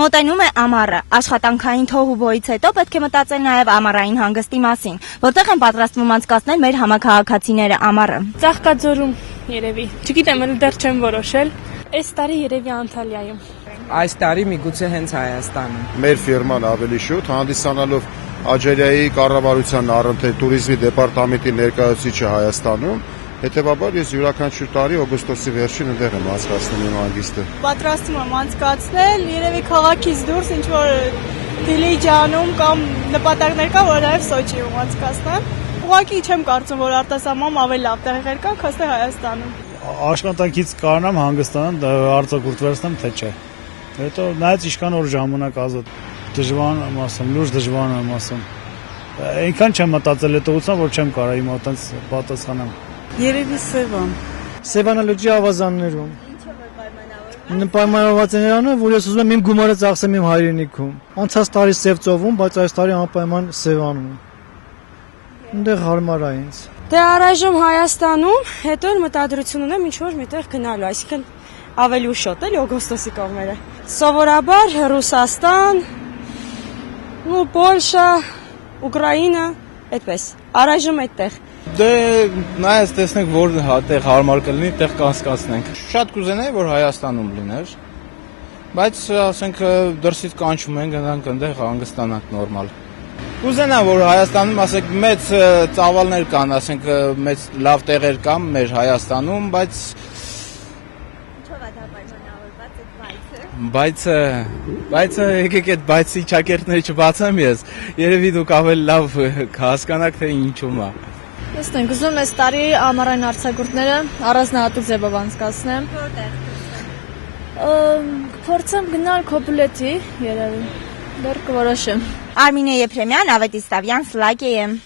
Մոտենում է ամառը, աշխատանքային թոհուբոյից հետո պետք է մտածել նաև ամառային հանգստի մասին, որտեղ են պատրաստվում անցկացնել մեր համաքաղաքացիները ամառը։ Ծաղկաձորում երևի, չգիտեմ, դեռ չեմ որոշել, այս տարի երևի Անտալիայում։ Այս տարի միգուցե հենց Հայաստանում։ Մեր ֆիրման ավելի շուտ հանդիսանալով Աջերիայի կառավարության առընթեր туриզմի դեպարտամենտի ներկայացուցիչը Հայաստանում, հետևաբար ես յուրաքանչյուր տարի օգոստոսի վերջին այնտեղ եմ անցկացնում իմ հանգիստը։ Պատրաստում եմ անցկացնել, երևի քաղաքից դուրս ինչ որ Դիլիջանում կամ նպատակներ կա, որ նաև Սոչիում անցկացնեմ։ Ուղղակի չեմ կարծում, որ արտասահմանում ավելի լավ տեղեր կան, քան թե Հայաստանում։ Աշխատանքից կարողանամ հանգստանալ, արձակուրդվեցնեմ, թե չէ։ Հետո նայած ինչքան օր ժամանակ ազատ դժվար եմ ասում, լուրջ դժվար եմ ասում։ Այնքան չեմ մտածել այդ ուղղությամբ, որ չեմ կարող իմ այդպես պատասխանեմ։ Երևի Սևան։ Սևանը լճի ավազաններում։ Ինչը պայմանավորված է նրանով, որ ես ուզում եմ իմ գումարը ծախսեմ իմ հայրենիքում։ Անցած տարի Սևծովում, բայց այս տարի անպայման Սևանում։ Այնտեղ հարմար է ինձ։ Դե առայժմ Հայաստանում, հետո մտադրություն ունեմ ինչ որ միտեղ գնալու, այսինքն ավելի ուշոտ էլի օգոստոսի կողմերը։ Սովորաբար Ռուսաստան, Պոլշա, Ուկրաինա, այդպես։ Առայժմ այդտեղ։ Դե նայած տեսնենք որ տեղ հարմար կլինի, տեղ կանցկացնենք։ Շատ կուզենայի որ Հայաստանում լիներ, բայց ասենք դրսից կանչում են գնանք այնտեղ հանգստանանք նորմալ։ Կուզենամ որ Հայաստանում ասենք մեծ ծավալներ կան, ասենք մեծ լավ տեղեր կան մեր Հայաստանում, բայց եկեք այդ բայցի ճակերտները չբացեմ ես։ Երևի դուք ավելի լավ հասկանաք թե ինչու՞մ է։ Տեսնենք, ուզում եմ այս տարի ամառային արձակուրդները առանձնահատուկ ձևով անցկացնեմ։ Փորձեմ գնալ Քոբուլեթի, երևի։ Դեռ կորոշեմ։ Արմինե Եփրեմյան, Ավետիստավյան, Սլակե եմ։